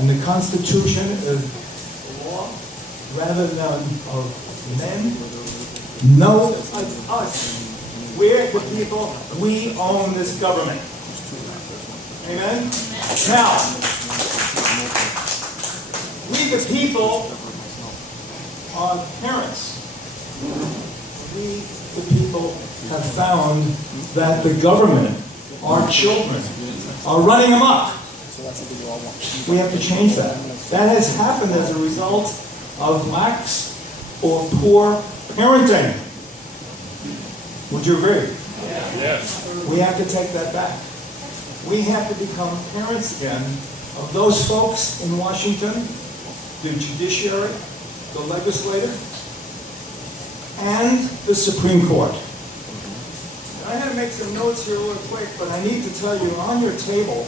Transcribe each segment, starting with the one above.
And the Constitution is law rather than of men. No, it's us. We're the people. We own this government. Amen? Now, we the people are parents. We the people have found that the government, our children, are running amok. We have to change that. That has happened as a result of lax or poor parenting. Would you agree? Yes. We have to take that back. We have to become parents again of those folks in Washington, the judiciary, the legislature, and the Supreme Court. I had to make some notes here real quick, but I need to tell you, on your table,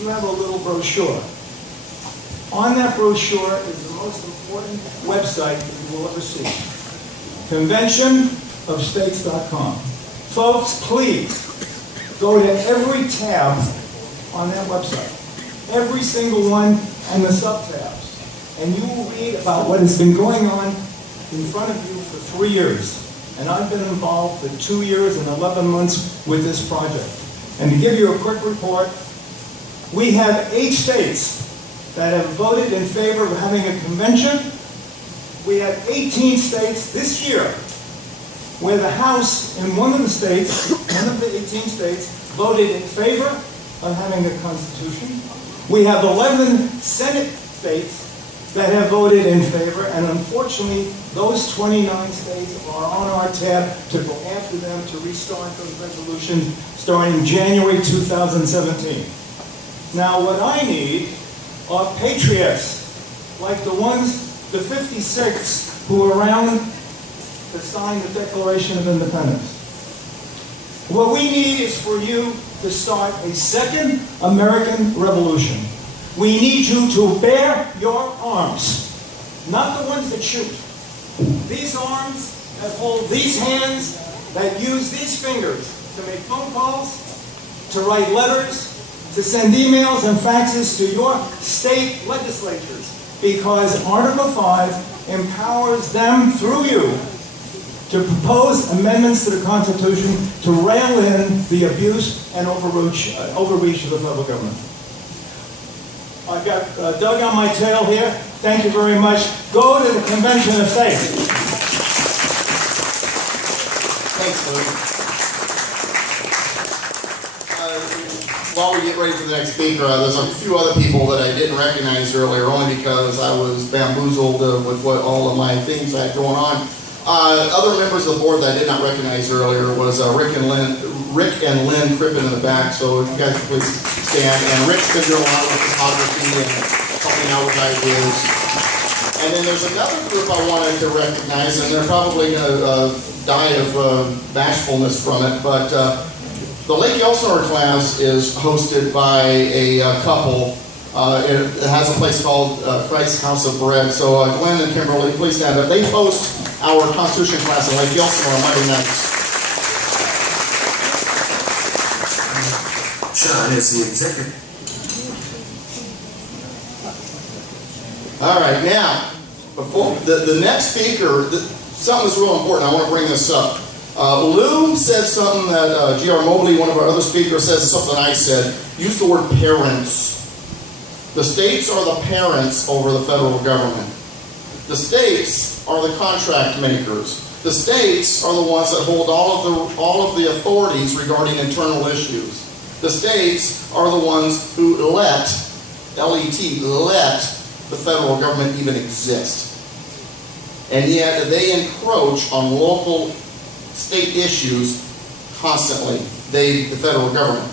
you have a little brochure. On that brochure is the most important website you will ever see. Conventionofstates.com. Folks, please go to every tab on that website. Every single one and the sub-tabs. And you will read about what has been going on in front of you for 3 years. And I've been involved for 2 years and 11 months with this project. And to give you a quick report, we have 8 states that have voted in favor of having a convention. We have 18 states this year where the House in one of the states, one of the 18 states, voted in favor of having a constitution. We have 11 Senate states that have voted in favor, and unfortunately, those 29 states are on our tab to go after them to restart those resolutions starting January 2017. Now, what I need are patriots, like the 56 who are around to sign the Declaration of Independence. What we need is for you to start a second American Revolution. We need you to bear your arms, not the ones that shoot. These arms that hold these hands, that use these fingers to make phone calls, to write letters, to send emails and faxes to your state legislatures, because Article 5 empowers them through you to propose amendments to the Constitution to rail in the abuse and overreach of the federal government. I've got Doug on my tail here. Thank you very much. Go to the Convention of States. Thanks, Lou. While we get ready for the next speaker, there's a few other people that I didn't recognize earlier, only because I was bamboozled with what all of my things I had going on. Other members of the board that I did not recognize earlier was Rick and Lynn Crippen in the back, so if you guys could please stand. And Rick's been doing a lot of photography and helping out with ideas. And then there's another group I wanted to recognize, and they're probably going to die of bashfulness from it, but the Lake Elsinore class is hosted by a couple. It has a place called Christ's House of Bread. So Glenn and Kimberly, please stand up. They host our Constitution class in Lake Elsinore Monday nights. Sean is the executive. All right, now, before the next speaker, something that's real important. I want to bring this up. Lou said something that G.R. Mobley, one of our other speakers, says something I said. Use the word parents. The states are the parents over the federal government. The states are the contract makers. The states are the ones that hold all of the authorities regarding internal issues. The states are the ones who let the federal government even exist. And yet they encroach on local state issues constantly, the federal government.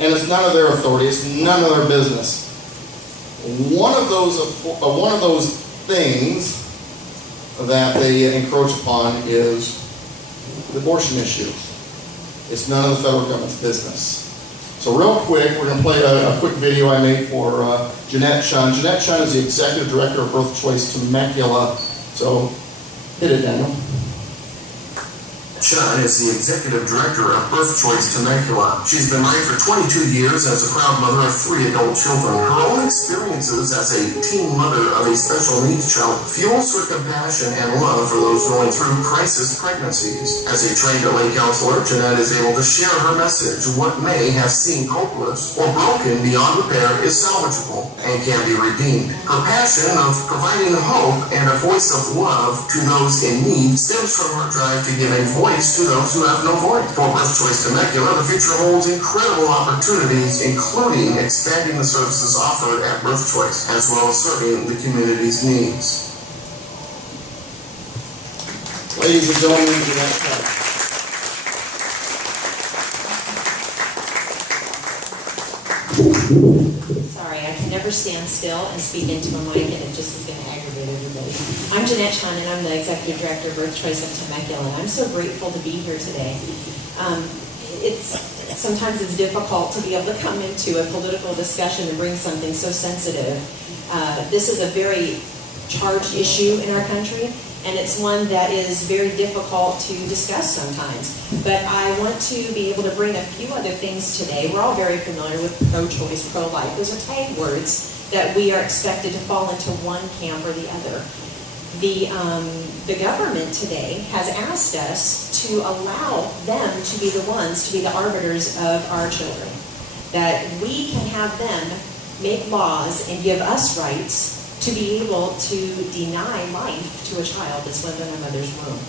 And it's none of their authority, it's none of their business. One of those things that they encroach upon is the abortion issue. It's none of the federal government's business. So real quick, we're going to play a quick video I made for Jeanette Shun. Jeanette Shun is the Executive Director of Birth Choice Temecula. So hit it, Daniel. Chun is the executive director of Birth Choice Temecula. She's been married for 22 years and is a proud mother of 3 adult children. Her own experiences as a teen mother of a special needs child fuels her compassion and love for those going through crisis pregnancies. As a trained LA counselor, Jeanette is able to share her message. What may have seemed hopeless or broken beyond repair is salvageable and can be redeemed. Her passion of providing hope and a voice of love to those in need stems from her drive to give a voice to those who have no voice. For Birth Choice Temecula, the future holds incredible opportunities, including expanding the services offered at Birth Choice, as well as serving the community's needs. Ladies and gentlemen, Jeanette Chun. Sorry, I can never stand still and speak into a mic, and it just is going to aggravate everybody. I'm Jeanette Chun, and I'm the Executive Director of Birth Choice of Temecula, and I'm so grateful to be here today. Sometimes it's difficult to be able to come into a political discussion and bring something so sensitive. This is a very charged issue in our country, and it's one that is very difficult to discuss sometimes. But I want to be able to bring a few other things today. We're all very familiar with pro-choice, pro-life. Those are tag words that we are expected to fall into one camp or the other. The government today has asked us to allow them to be the ones, to be the arbiters of our children. That we can have them make laws and give us rights to be able to deny life to a child that's within a mother's womb.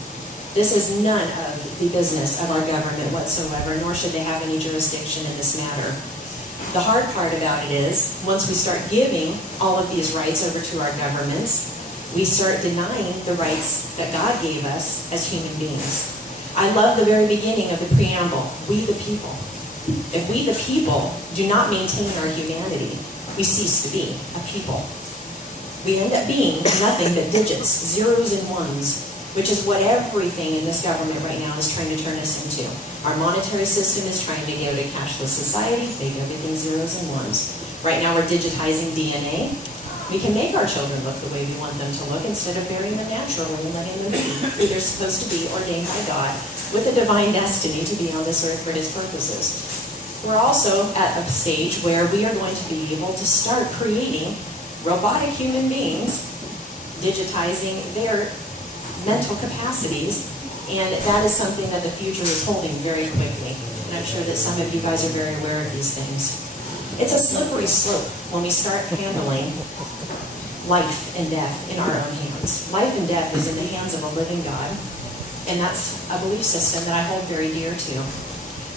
This is none of the business of our government whatsoever, nor should they have any jurisdiction in this matter. The hard part about it is, once we start giving all of these rights over to our governments, we start denying the rights that God gave us as human beings. I love the very beginning of the preamble, we the people. If we the people do not maintain our humanity, we cease to be a people. We end up being nothing but digits, zeros and ones, which is what everything in this government right now is trying to turn us into. Our monetary system is trying to go to a cashless society, make everything zeros and ones. Right now we're digitizing DNA. We can make our children look the way we want them to look instead of burying them naturally and letting them be who they're supposed to be, ordained by God, with a divine destiny to be on this earth for His purposes. We're also at a stage where we are going to be able to start creating robotic human beings, digitizing their mental capacities, and that is something that the future is holding very quickly. And I'm sure that some of you guys are very aware of these things. It's a slippery slope when we start handling life and death in our own hands. Life and death is in the hands of a living God, and that's a belief system that I hold very dear to.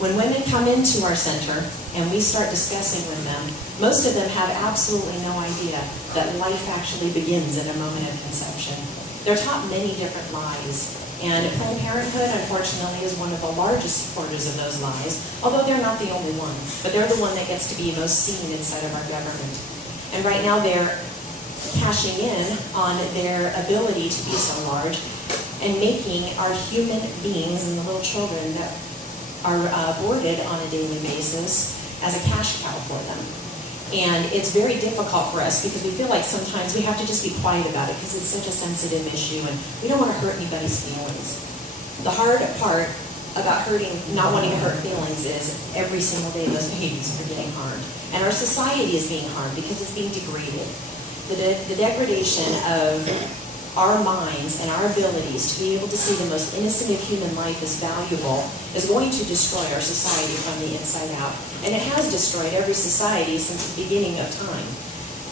When women come into our center and we start discussing with them, most of them have absolutely no idea that life actually begins at a moment of conception. They're taught many different lies, and Planned Parenthood, unfortunately, is one of the largest supporters of those lies, although they're not the only one, but they're the one that gets to be most seen inside of our government. And right now they're cashing in on their ability to be so large and making our human beings and the little children that are boarded on a daily basis as a cash cow for them. And it's very difficult for us because we feel like sometimes we have to just be quiet about it because it's such a sensitive issue and we don't want to hurt anybody's feelings. The hard part about not wanting to hurt feelings is every single day those babies are getting harmed. And our society is being harmed because it's being degraded. The degradation of our minds and our abilities to be able to see the most innocent of human life as valuable is going to destroy our society from the inside out. And it has destroyed every society since the beginning of time.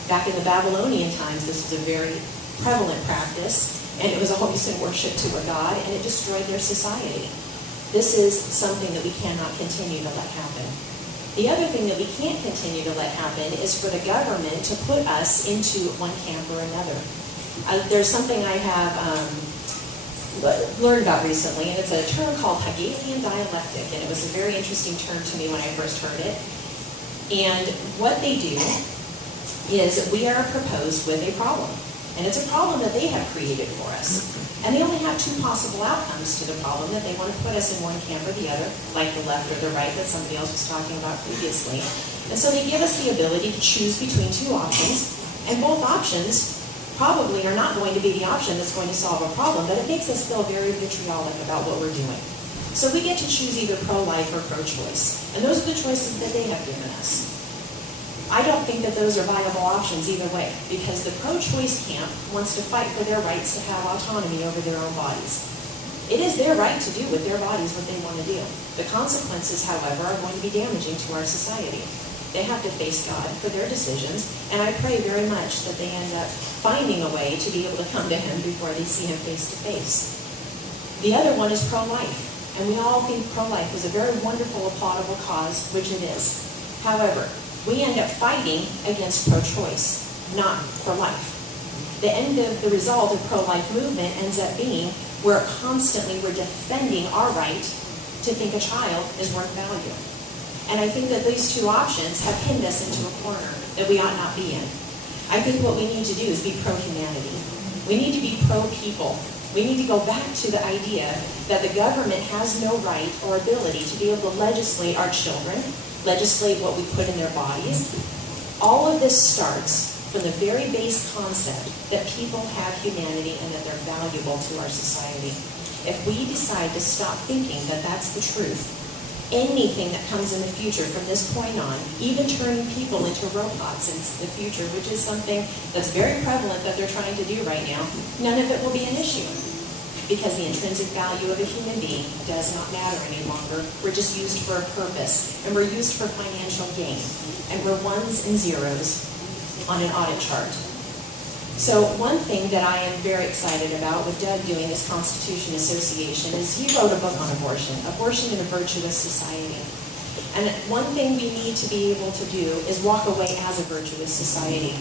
Back in the Babylonian times, this was a very prevalent practice, and it was always in worship to a god, and it destroyed their society. This is something that we cannot continue to let happen. The other thing that we can't continue to let happen is for the government to put us into one camp or another. There's something I have learned about recently, and it's a term called Hegelian dialectic, and it was a very interesting term to me when I first heard it. And what they do is we are proposed with a problem, and it's a problem that they have created for us. And they only have two possible outcomes to the problem, that they want to put us in one camp or the other, like the left or the right that somebody else was talking about previously. And so they give us the ability to choose between two options, and both options probably are not going to be the option that's going to solve a problem, but it makes us feel very vitriolic about what we're doing. So we get to choose either pro-life or pro-choice. And those are the choices that they have given us. I don't think that those are viable options either way, because the pro-choice camp wants to fight for their rights to have autonomy over their own bodies. It is their right to do with their bodies what they want to do. The consequences, however, are going to be damaging to our society. They have to face God for their decisions, and I pray very much that they end up finding a way to be able to come to Him before they see Him face to face. The other one is pro-life, and we all think pro-life is a very wonderful, applaudable cause, which it is. However, we end up fighting against pro-choice, not for life. The end of the result of pro-life movement ends up being where constantly we're defending our right to think a child is worth value. And I think that these two options have pinned us into a corner that we ought not be in. I think what we need to do is be pro-humanity. We need to be pro-people. We need to go back to the idea that the government has no right or ability to be able to legislate our children, legislate what we put in their bodies. All of this starts from the very base concept that people have humanity and that they're valuable to our society. If we decide to stop thinking that that's the truth, anything that comes in the future from this point on, even turning people into robots in the future, which is something that's very prevalent that they're trying to do right now, none of it will be an issue. Because the intrinsic value of a human being does not matter any longer. We're just used for a purpose, and we're used for financial gain. And we're ones and zeros on an audit chart. So one thing that I am very excited about with Doug doing this Constitution Association is he wrote a book on abortion, Abortion in a Virtuous Society. And one thing we need to be able to do is walk away as a virtuous society.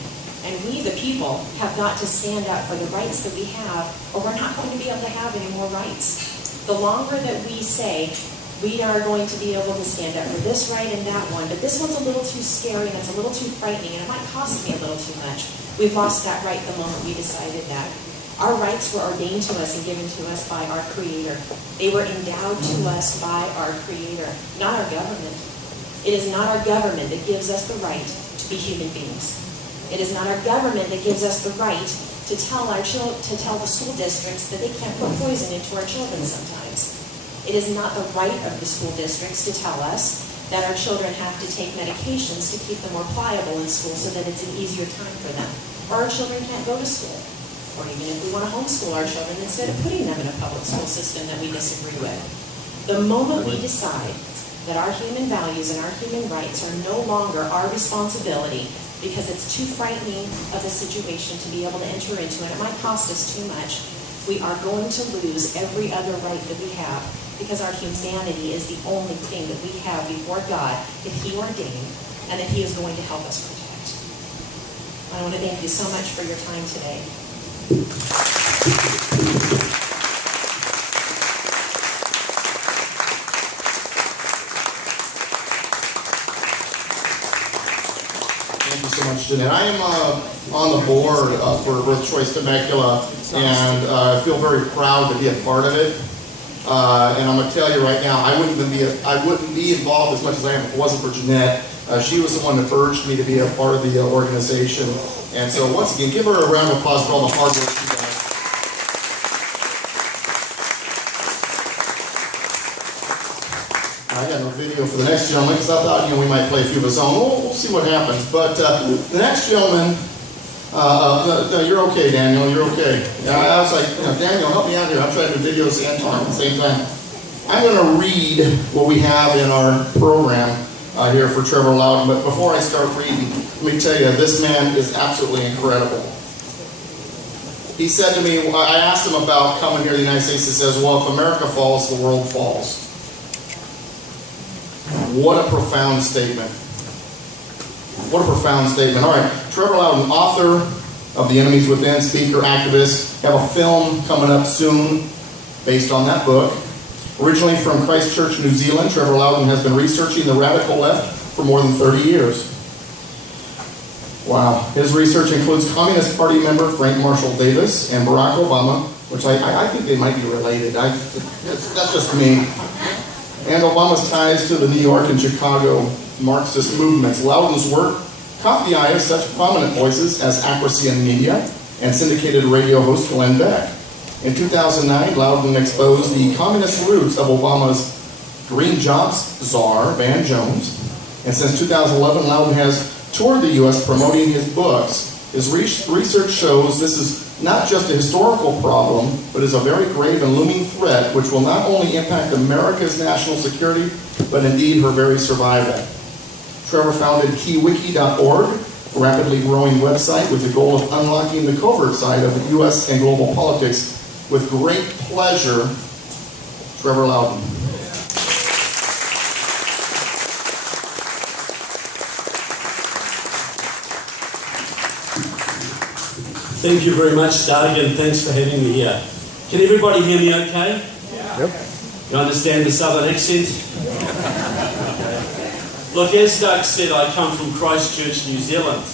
And we, the people, have got to stand up for the rights that we have, or we're not going to be able to have any more rights. The longer that we say, we are going to be able to stand up for this right and that one, but this one's a little too scary and it's a little too frightening and it might cost me a little too much. We've lost that right the moment we decided that. Our rights were ordained to us and given to us by our Creator. They were endowed to us by our Creator, not our government. It is not our government that gives us the right to be human beings. It is not our government that gives us the right to tell the school districts that they can't put poison into our children sometimes. It is not the right of the school districts to tell us that our children have to take medications to keep them more pliable in school so that it's an easier time for them. Or our children can't go to school. Or even if we want to homeschool our children instead of putting them in a public school system that we disagree with. The moment we decide that our human values and our human rights are no longer our responsibility because it's too frightening of a situation to be able to enter into and it might cost us too much, we are going to lose every other right that we have because our humanity is the only thing that we have before God that He ordained and that He is going to help us protect. I want to thank you so much for your time today. Thank you so much, Jeanette. I am on the board for Birth Choice Temecula, and I feel very proud to be a part of it. And I'm going to tell you right now, I wouldn't be involved as much as I am if it wasn't for Jeanette. She was the one that urged me to be a part of the organization. And so once again, give her a round of applause for all the hard work she does. I got no video for the next gentleman because I thought we might play a few of his own. We'll see what happens. But the next gentleman, no, you're okay, Daniel. You're okay. I was like, Daniel, help me out here. I'm trying to do videos and talk at the same time. I'm going to read what we have in our program here for Trevor Loudon. But before I start reading, let me tell you, this man is absolutely incredible. He said to me, I asked him about coming here to the United States. He says, well, if America falls, the world falls. What a profound statement. What a profound statement. All right, Trevor Loudon, author of The Enemies Within, speaker, activist. Have a film coming up soon based on that book. Originally from Christchurch, New Zealand, Trevor Loudon has been researching the radical left for more than 30 years. Wow. His research includes Communist Party member Frank Marshall Davis and Barack Obama, which I think they might be related. That's just me. And Obama's ties to the New York and Chicago Marxist movements. Loudon's work caught the eye of such prominent voices as Accuracy in Media and syndicated radio host Glenn Beck. In 2009, Loudon exposed the communist roots of Obama's Green Jobs czar, Van Jones. And since 2011, Loudon has toured the U.S. promoting his books. His research shows this is not just a historical problem, but is a very grave and looming threat which will not only impact America's national security, but indeed her very survival. Trevor founded keywiki.org, a rapidly growing website with the goal of unlocking the covert side of the U.S. and global politics. With great pleasure, Trevor Loudon. Thank you very much, Doug, and thanks for having me here. Can everybody hear me okay? Yep. You understand the southern accent? Look, as Doug said, I come from Christchurch, New Zealand.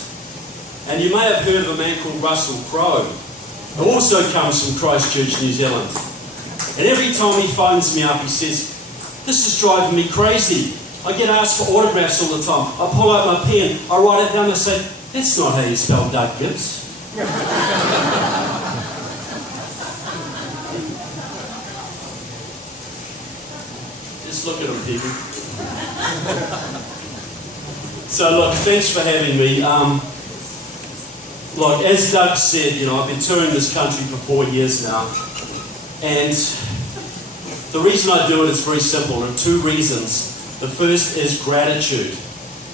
And you may have heard of a man called Russell Crowe, who also comes from Christchurch, New Zealand. And every time he phones me up, he says, "This is driving me crazy. I get asked for autographs all the time. I pull out my pen, I write it down, and I say, that's not how you spell Doug Gibbs." Just look at him, people. So look, thanks for having me. Look, as Doug said, I've been touring this country for 4 years now. And the reason I do it is very simple. There are 2 reasons. The first is gratitude.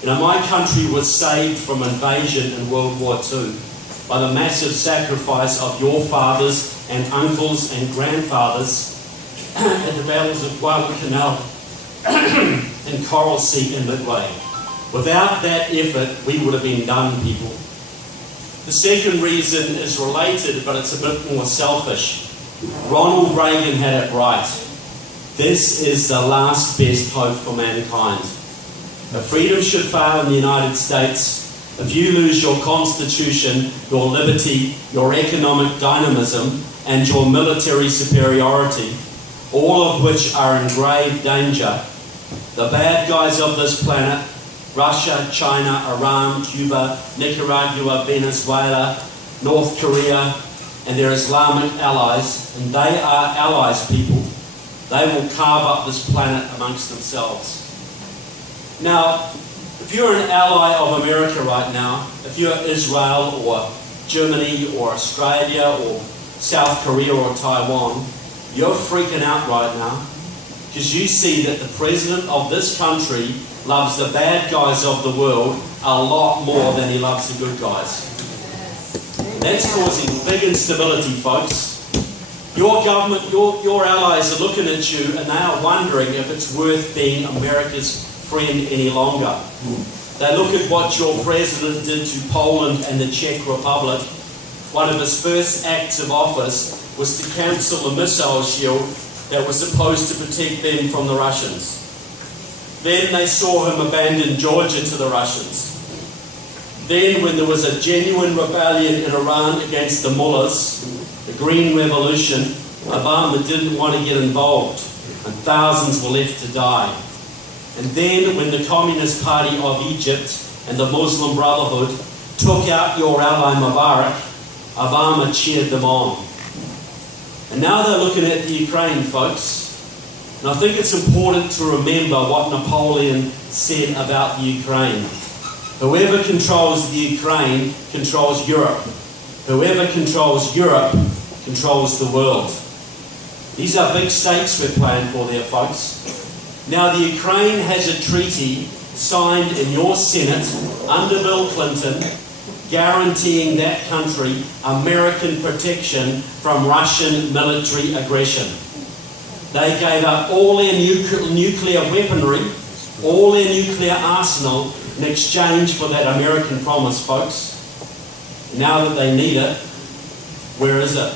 My country was saved from invasion in World War II by the massive sacrifice of your fathers and uncles and grandfathers at the battles of Guadalcanal and Coral Sea and Midway. Without that effort, we would have been done, people. The second reason is related, but it's a bit more selfish. Ronald Reagan had it right. This is the last best hope for mankind. If freedom should fail in the United States, if you lose your constitution, your liberty, your economic dynamism, and your military superiority, all of which are in grave danger, the bad guys of this planet, Russia, China, Iran, Cuba, Nicaragua, Venezuela, North Korea, and their Islamic allies, and they are allies, people, they will carve up this planet amongst themselves. Now, if you're an ally of America right now, if you're Israel or Germany or Australia or South Korea or Taiwan, you're freaking out right now because you see that the president of this country loves the bad guys of the world a lot more than he loves the good guys. That's causing big instability, folks. Your government, your allies are looking at you and they are wondering if it's worth being America's friend any longer. They look at what your president did to Poland and the Czech Republic. One of his first acts of office was to cancel a missile shield that was supposed to protect them from the Russians. Then they saw him abandon Georgia to the Russians. Then when there was a genuine rebellion in Iran against the mullahs, the Green Revolution, Obama didn't want to get involved and thousands were left to die. And then when the Communist Party of Egypt and the Muslim Brotherhood took out your ally Mubarak, Obama cheered them on. And now they're looking at the Ukraine, folks. And I think it's important to remember what Napoleon said about the Ukraine. Whoever controls the Ukraine controls Europe. Whoever controls Europe controls the world. These are big stakes we're playing for there, folks. Now, the Ukraine has a treaty signed in your Senate under Bill Clinton guaranteeing that country American protection from Russian military aggression. They gave up all their nuclear weaponry, all their nuclear arsenal in exchange for that American promise, folks. Now that they need it, where is it?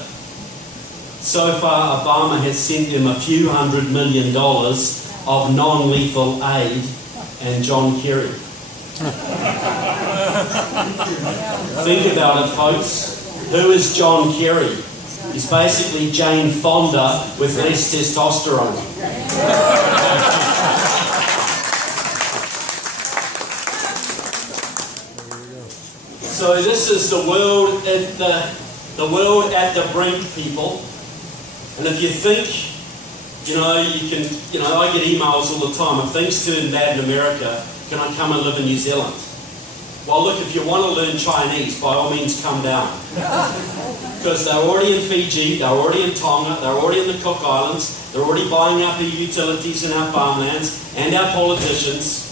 So far, Obama has sent them a few $100 million of non-lethal aid and John Kerry. Think about it, folks. Who is John Kerry? He's basically Jane Fonda with less testosterone. So this is the world at the brink, people. And if you think, I get emails all the time, if things turn bad in America, can I come and live in New Zealand? Well, look, if you want to learn Chinese, by all means come down. Because they're already in Fiji, they're already in Tonga, they're already in the Cook Islands, they're already buying up our utilities and our farmlands and our politicians.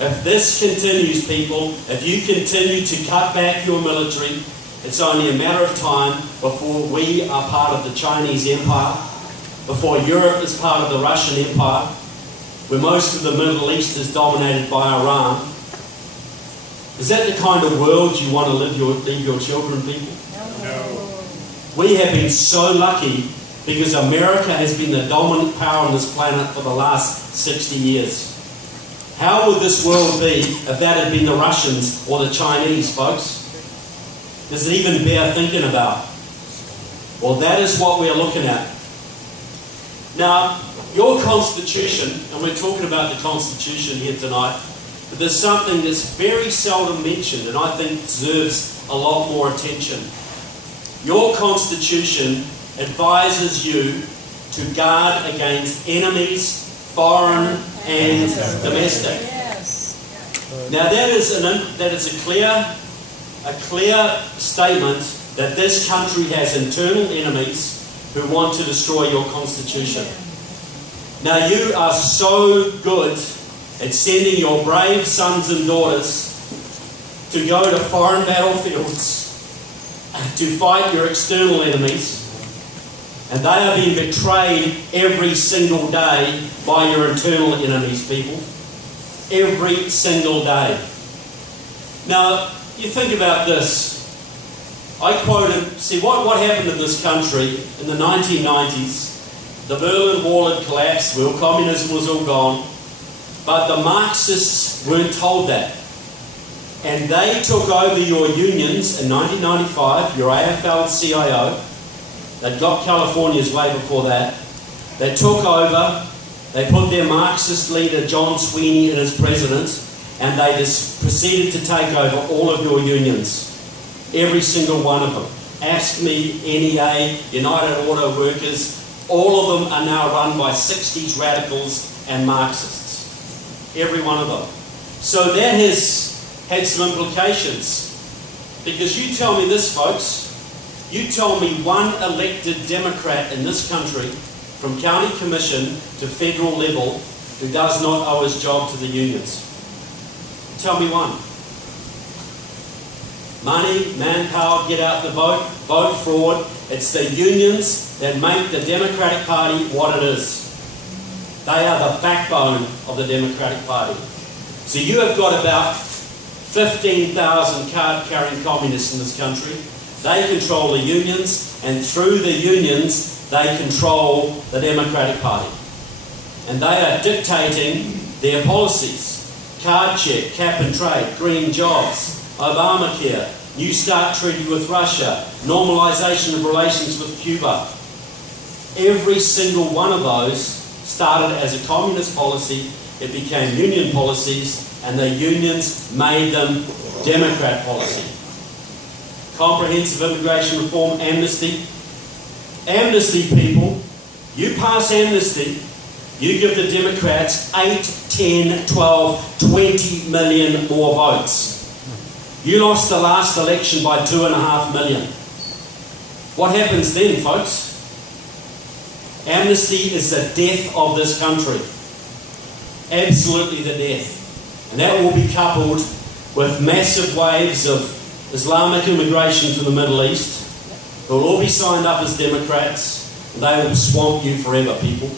If this continues, people, if you continue to cut back your military, it's only a matter of time before we are part of the Chinese Empire, before Europe is part of the Russian Empire, where most of the Middle East is dominated by Iran. Is that the kind of world you want to leave your children, people? No. We have been so lucky because America has been the dominant power on this planet for the last 60 years. How would this world be if that had been the Russians or the Chinese, folks? Does it even bear thinking about? Well, that is what we're looking at. Now, your Constitution, and we're talking about the Constitution here tonight, but there's something that's very seldom mentioned and I think deserves a lot more attention. Your Constitution advises you to guard against enemies, foreign and domestic. Now that is a clear statement that this country has internal enemies who want to destroy your Constitution. Now you are so good at sending your brave sons and daughters to go to foreign battlefields to fight your external enemies, and they are being betrayed every single day by your internal enemies, people. Every single day. Now, you think about this. I quoted, see what happened in this country in the 1990s. The Berlin Wall had collapsed, well, communism was all gone, but the Marxists weren't told that. And they took over your unions in 1995, your AFL-CIO. They'd got California's way before that. They took over, they put their Marxist leader John Sweeney in as president, and they just proceeded to take over all of your unions. Every single one of them. AFSCME, NEA, United Auto Workers, all of them are now run by 60s radicals and Marxists. Every one of them. So that has had some implications. Because you tell me this, folks, you tell me one elected Democrat in this country, from county commission to federal level, who does not owe his job to the unions. Tell me one. Money, manpower, get out the vote, vote fraud. It's the unions that make the Democratic Party what it is. They are the backbone of the Democratic Party. So you have got about 15,000 card-carrying communists in this country. They control the unions, and through the unions, they control the Democratic Party. And they are dictating their policies. Card check, cap and trade, green jobs, Obamacare, New START treaty with Russia, normalization of relations with Cuba. Every single one of those started as a communist policy, it became union policies, and the unions made them Democrat policy. Comprehensive immigration reform, amnesty. Amnesty, people. You pass amnesty, you give the Democrats 8, 10, 12, 20 million more votes. You lost the last election by 2.5 million. What happens then, folks? Amnesty is the death of this country. Absolutely the death. And that will be coupled with massive waves of Islamic immigration from the Middle East, who will all be signed up as Democrats, and they will swamp you forever, people.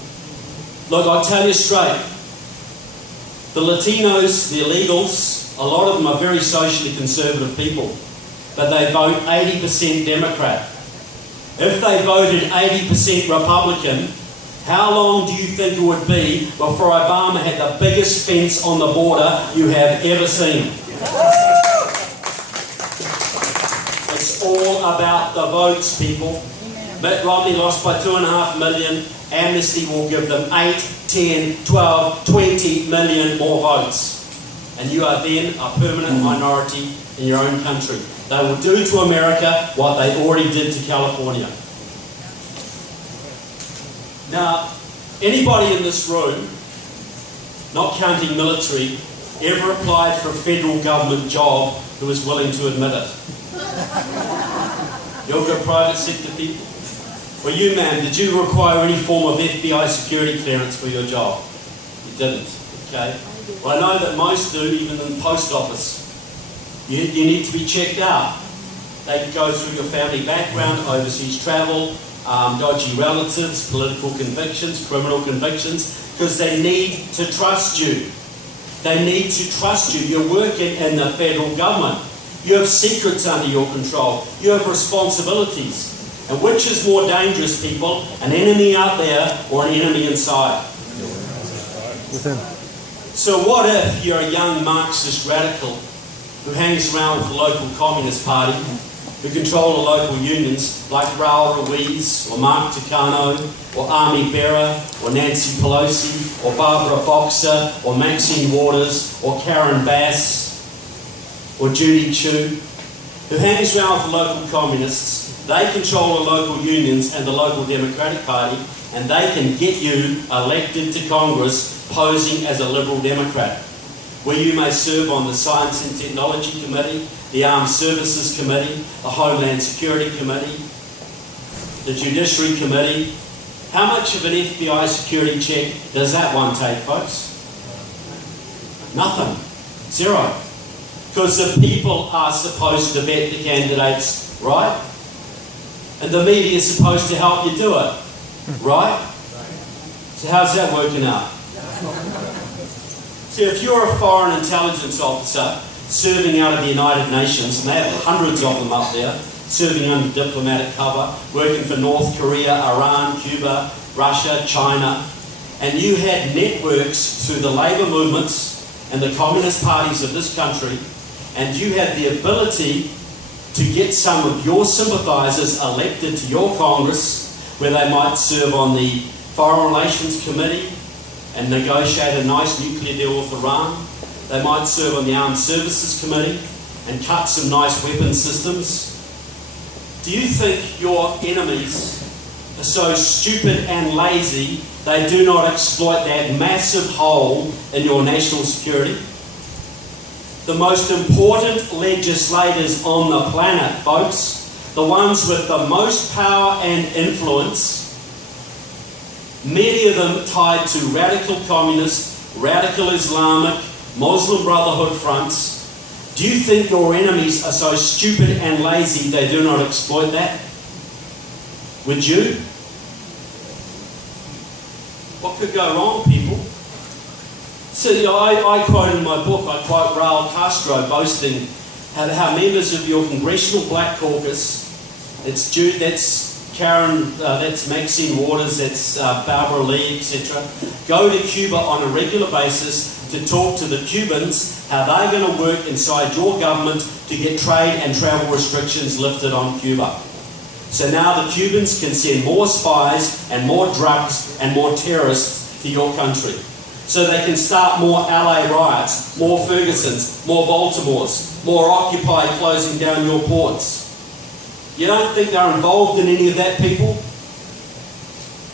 Look, I'll tell you straight, the Latinos, the illegals, a lot of them are very socially conservative people, but they vote 80% Democrat. If they voted 80% Republican, how long do you think it would be before Obama had the biggest fence on the border you have ever seen? It's all about the votes, people. Mitt Romney lost by 2.5 million. Amnesty will give them 8, 10, 12, 20 million more votes. And you are then a permanent minority in your own country. They will do to America what they already did to California. Now, anybody in this room, not counting military, ever applied for a federal government job who was willing to admit it? You've got private sector people. Well, you, ma'am, did you require any form of FBI security clearance for your job? You didn't, okay? Well, I know that most do, even in the post office. You need to be checked out. They go through your family background, overseas travel, dodgy relatives, political convictions, criminal convictions, because they need to trust you. They need to trust you. You're working in the federal government. You have secrets under your control. You have responsibilities. And which is more dangerous, people? An enemy out there or an enemy inside? So what if you're a young Marxist radical who hangs around with the local Communist Party, who control the local unions like Raul Ruiz or Mark Tucano or Army Bearer or Nancy Pelosi or Barbara Boxer or Maxine Waters or Karen Bass or Judy Chu, who hangs around with the local communists? They control the local unions and the local Democratic Party, and they can get you elected to Congress posing as a Liberal Democrat, where you may serve on the Science and Technology Committee, the Armed Services Committee, the Homeland Security Committee, the Judiciary Committee. How much of an FBI security check does that one take, folks? Nothing. Zero. Because the people are supposed to vet the candidates, right? And the media is supposed to help you do it, right? So how's that working out? See, if you're a foreign intelligence officer serving out of the United Nations, and they have hundreds of them up there, serving under diplomatic cover, working for North Korea, Iran, Cuba, Russia, China, and you had networks through the labour movements and the communist parties of this country, and you had the ability to get some of your sympathisers elected to your Congress, where they might serve on the Foreign Relations Committee and negotiate a nice nuclear deal with Iran. They might serve on the Armed Services Committee and cut some nice weapon systems. Do you think your enemies are so stupid and lazy they do not exploit that massive hole in your national security? The most important legislators on the planet, folks, the ones with the most power and influence, many of them tied to radical communist, radical Islamic, Muslim Brotherhood fronts. Do you think your enemies are so stupid and lazy they do not exploit that? Would you? What could go wrong, people? So I quote in my book, I quote Raul Castro boasting how members of your Congressional Black Caucus, that's Karen, that's Maxine Waters, that's Barbara Lee, etc., go to Cuba on a regular basis to talk to the Cubans how they're going to work inside your government to get trade and travel restrictions lifted on Cuba. So now the Cubans can send more spies and more drugs and more terrorists to your country. So they can start more LA riots, more Fergusons, more Baltimores, more Occupy closing down your ports. You don't think they're involved in any of that, people?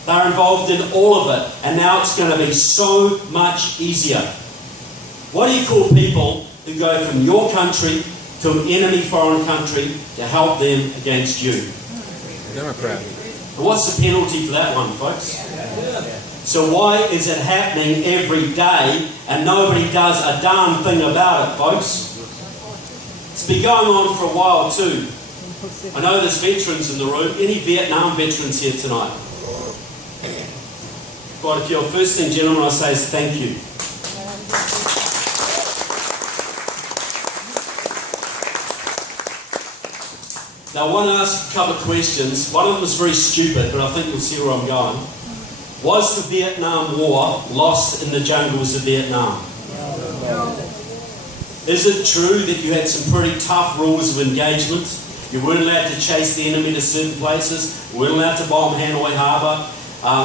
They're involved in all of it, and now it's going to be so much easier. What do you call people who go from your country to an enemy foreign country to help them against you? Democrat. And what's the penalty for that one, folks? So why is it happening every day and nobody does a darn thing about it, folks? It's been going on for a while too. I know there's veterans in the room. Any Vietnam veterans here tonight? Quite a few. First thing, gentlemen, I say is thank you. Now I want to ask a couple of questions. One of them is very stupid, but I think you'll see where I'm going. Was the Vietnam War lost in the jungles of Vietnam? No. Is it true that you had some pretty tough rules of engagement? You weren't allowed to chase the enemy to certain places, weren't allowed to bomb Hanoi Harbour,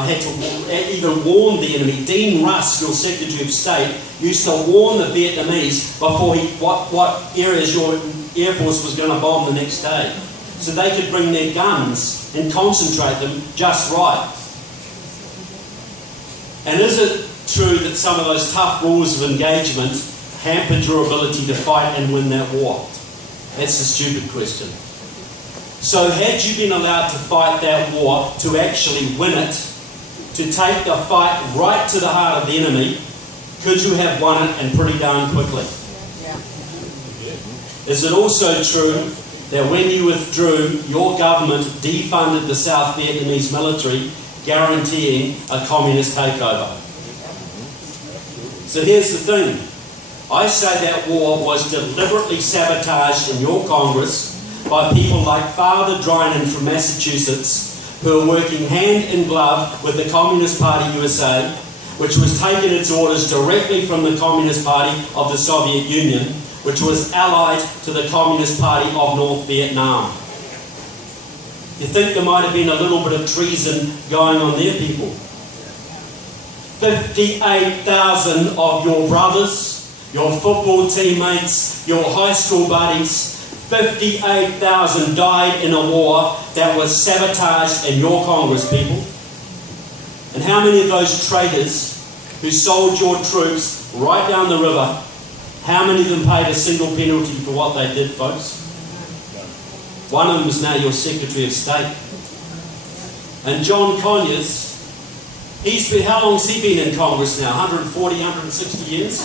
had to even warn the enemy. Dean Rusk, your Secretary of State, used to warn the Vietnamese before what areas your Air Force was going to bomb the next day. So they could bring their guns and concentrate them just right. And is it true that some of those tough rules of engagement hampered your ability to fight and win that war? That's a stupid question. So had you been allowed to fight that war, to actually win it, to take the fight right to the heart of the enemy, could you have won it, and pretty darn quickly? Yeah. Is it also true that when you withdrew, your government defunded the South Vietnamese military, guaranteeing a communist takeover? So here's the thing. I say that war was deliberately sabotaged in your Congress by people like Father Drinan from Massachusetts, who are working hand in glove with the Communist Party USA, which was taking its orders directly from the Communist Party of the Soviet Union, which was allied to the Communist Party of North Vietnam. You think there might have been a little bit of treason going on there, people? 58,000 of your brothers, your football teammates, your high school buddies, 58,000 died in a war that was sabotaged in your Congress, people. And how many of those traitors who sold your troops right down the river, how many of them paid a single penalty for what they did, folks? One of them is now your Secretary of State. And John Conyers, how long's he been in Congress now? 140, 160 years?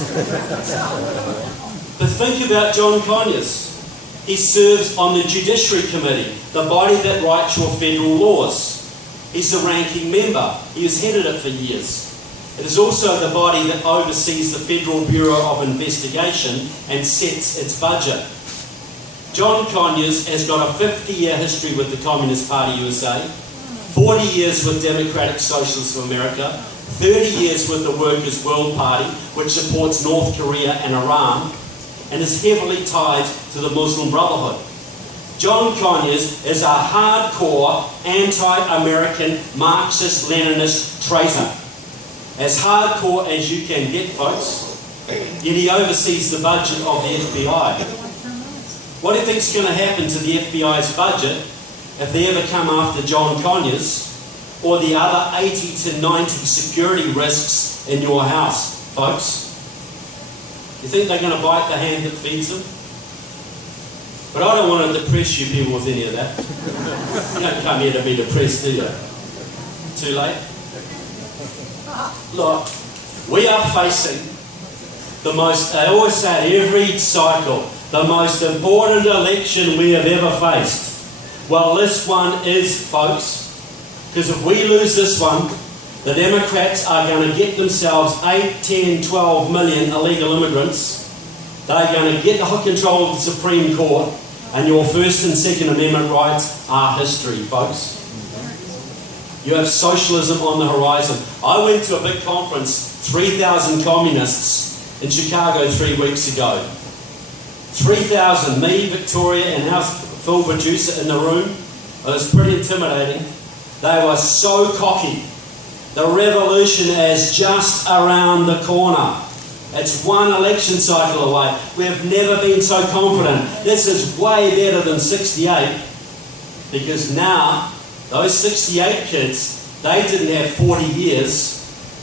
But think about John Conyers. He serves on the Judiciary Committee, the body that writes your federal laws. He's the ranking member. He has headed it for years. It is also the body that oversees the Federal Bureau of Investigation and sets its budget. John Conyers has got a 50-year history with the Communist Party USA, 40 years with Democratic Socialists of America, 30 years with the Workers' World Party, which supports North Korea and Iran, and is heavily tied to the Muslim Brotherhood. John Conyers is a hardcore anti-American Marxist-Leninist traitor. As hardcore as you can get, folks, yet he oversees the budget of the FBI. What do you think is going to happen to the FBI's budget if they ever come after John Conyers or the other 80 to 90 security risks in your house, folks? You think they're going to bite the hand that feeds them? But I don't want to depress you people with any of that. You don't come here to be depressed, do you? Too late? Look, we are facing the most, I always say it every cycle, the most important election we have ever faced. Well, this one is, folks, because if we lose this one, the Democrats are going to get themselves 8, 10, 12 million illegal immigrants. They're going to get the control of the Supreme Court, and your First and Second Amendment rights are history, folks. You have socialism on the horizon. I went to a big conference, 3,000 communists in Chicago 3 weeks ago. 3,000, me, Victoria, and our film producer in the room. It was pretty intimidating. They were so cocky. The revolution is just around the corner. It's one election cycle away. We have never been so confident. This is way better than 68, because now those 68 kids, they didn't have 40 years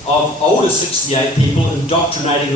of older 68 people indoctrinating